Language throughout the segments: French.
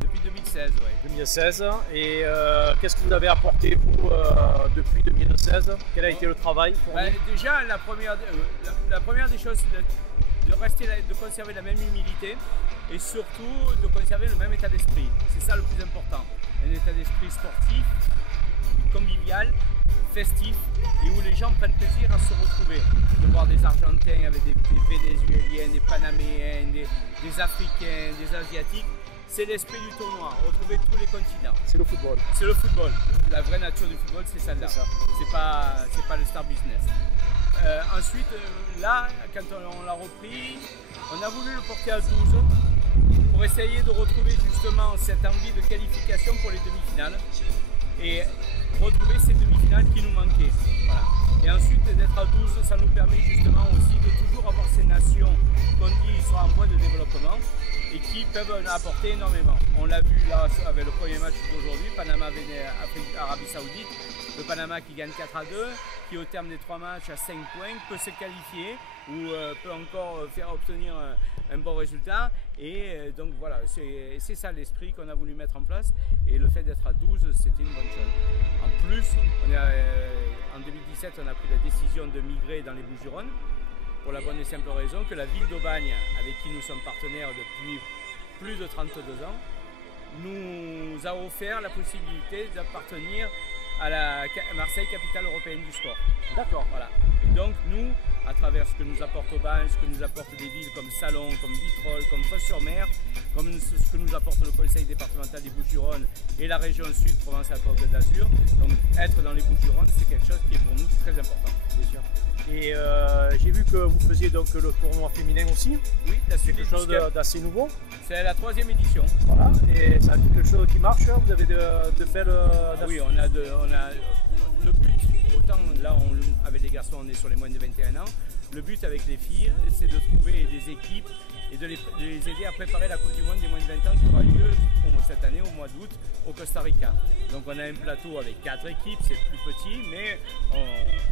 Depuis 2016, oui. 2016. Et qu'est-ce que vous avez apporté, vous, depuis 2016? Quel a été le travail fourni? Déjà, la première des choses, c'est de conserver la même humilité et surtout de conserver le même état d'esprit. C'est ça le plus important. Un état d'esprit sportif, convivial, festif et où les gens prennent plaisir à se retrouver. De voir des Argentins avec des Vénézuéliens, des Panaméens, des Africains, des Asiatiques. C'est l'esprit du tournoi, retrouver tous les continents. C'est le football. C'est le football. La vraie nature du football, c'est celle-là. C'est pas le star business. Ensuite, là, quand on l'a repris, on a voulu le porter à 12 pour essayer de retrouver justement cette envie de qualification pour les demi-finales et retrouver ces demi-finales qui nous manquaient. Voilà. Et ensuite, d'être à 12, ça nous permet justement aussi de toujours avoir ces nations qu'on dit sont en voie de développement et qui peuvent apporter énormément. On l'a vu là avec le premier match d'aujourd'hui, Panama-Arabie Saoudite, le Panama qui gagne 4-2, qui au terme des 3 matchs à 5 points peut se qualifier ou peut encore faire obtenir un bon résultat. Et donc voilà, c'est ça l'esprit qu'on a voulu mettre en place et le fait d'être à 12, c'était une bonne chose. En plus, en 2017, on a pris la décision de migrer dans les Bouches-du-Rhône pour la bonne et simple raison que la ville d'Aubagne, avec qui nous sommes partenaires depuis plus de 32 ans, nous a offert la possibilité d'appartenir à la Marseille, capitale européenne du sport. D'accord. Voilà. Et donc nous, à travers ce que nous apporte Aubagne, ce que nous apportent des villes comme Salon, comme Vitrolles, comme Fos-sur-Mer, comme ce que nous apporte le conseil départemental des Bouches-du-Rhône et la région sud, Provence-Alpes-Côte d'Azur. Donc être dans les Bouches-du-Rhône, c'est quelque chose qui est pour nous très important. Bien sûr. Et j'ai vu que vous faisiez donc le tournoi féminin aussi. Oui, c'est quelque chose d'assez nouveau. C'est la 3e édition. Voilà, et ça a quelque chose qui marche. Vous avez de belles. Oui, on a le but. Autant là, avec les garçons, on est sur les moins de 21 ans. Le but avec les filles, c'est de trouver des équipes et de les aider à préparer la Coupe du Monde des moins de 20 ans qui aura lieu cette année au mois d'août au Costa Rica. Donc on a un plateau avec 4 équipes, c'est plus petit, mais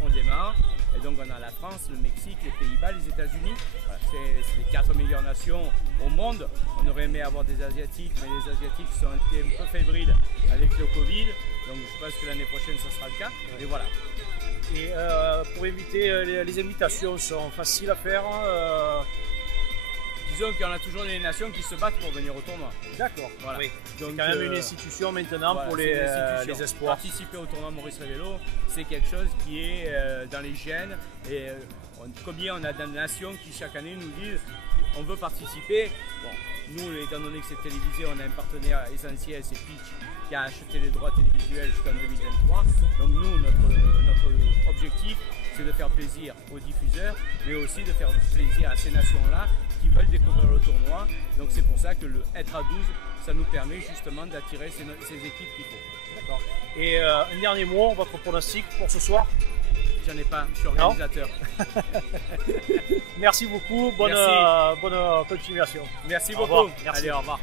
on démarre. Et donc on a la France, le Mexique, les Pays-Bas, les États-Unis. Voilà, c'est les 4 meilleures nations au monde. On aurait aimé avoir des Asiatiques, mais les Asiatiques sont été un peu fébriles avec le Covid. Donc je pense que l'année prochaine, ce sera le cas. Et voilà. Et pour éviter, les invitations sont faciles à faire. Disons qu'il y en a toujours des nations qui se battent pour venir au tournoi. D'accord. Voilà. Oui. Donc quand même une institution maintenant, voilà, pour les espoirs. Participer au tournoi Maurice Révélo, c'est quelque chose qui est dans les gènes. Et combien on a de nations qui chaque année nous disent on veut participer. Bon, nous, étant donné que c'est télévisé, on a un partenaire essentiel, c'est Pitch, qui a acheté les droits télévisuels jusqu'en 2023. Donc nous, notre objectif, c'est de faire plaisir aux diffuseurs, mais aussi de faire plaisir à ces nations-là qui veulent découvrir le tournoi. Donc c'est pour ça que le être à 12, ça nous permet justement d'attirer ces équipes qu'il faut. D'accord. Et un dernier mot, votre pronostic pour ce soir? J'en ai pas, je suis organisateur. Merci beaucoup, bonne continuation. Merci beaucoup. Merci. Allez, au revoir.